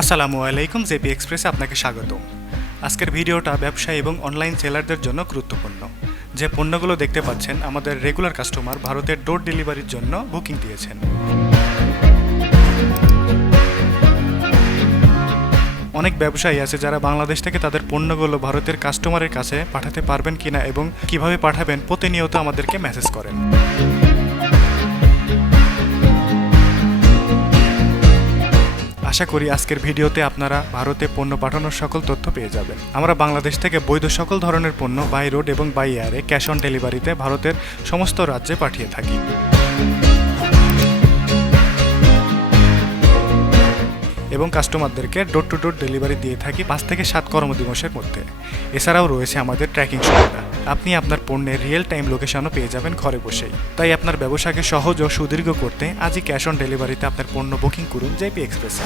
আসসালামু আলাইকুম, জেপি এক্সপ্রেসে আপনাকে স্বাগত। আজকের ভিডিওটা ব্যবসায়ী এবং অনলাইন সেলারদের জন্য গুরুত্বপূর্ণ। যে পণ্যগুলো দেখতে পাচ্ছেন, আমাদের রেগুলার কাস্টমার ভারতের ডোর ডেলিভারির জন্য বুকিং দিয়েছেন। অনেক ব্যবসায়ী আছে যারা বাংলাদেশ থেকে তাদের পণ্যগুলো ভারতের কাস্টমারের কাছে পাঠাতে পারবেন কিনা এবং কীভাবে পাঠাবেন প্রতিনিয়ত আমাদেরকে মেসেজ করেন। আশা করি আজকের ভিডিওতে আপনারা ভারতে পণ্য পাঠানোর সকল তথ্য পেয়ে যাবেন। আমরা বাংলাদেশ থেকে বৈধ সকল ধরনের পণ্য বাই রোড এবং বাই এয়ারে ক্যাশ অন ডেলিভারিতে ভারতের সমস্ত রাজ্যে পাঠিয়ে থাকি। এবং কাস্টমারদেরকে ডোর টু ডোর ডেলিভারি দিয়ে থাকি পাঁচ থেকে সাত কর্মদিবসের মধ্যে। এছাড়াও রয়েছে আমাদের ট্র্যাকিং সুবিধা। আপনি আপনার পণ্যের রিয়েল টাইম লোকেশনও পেয়ে যাবেন ঘরে বসেই। তাই আপনার ব্যবসাকে সহজ ও সুদীর্ঘ করতে আজই ক্যাশ অন ডেলিভারিতে আপনার পণ্য বুকিং করুন জেপি এক্সপ্রেসে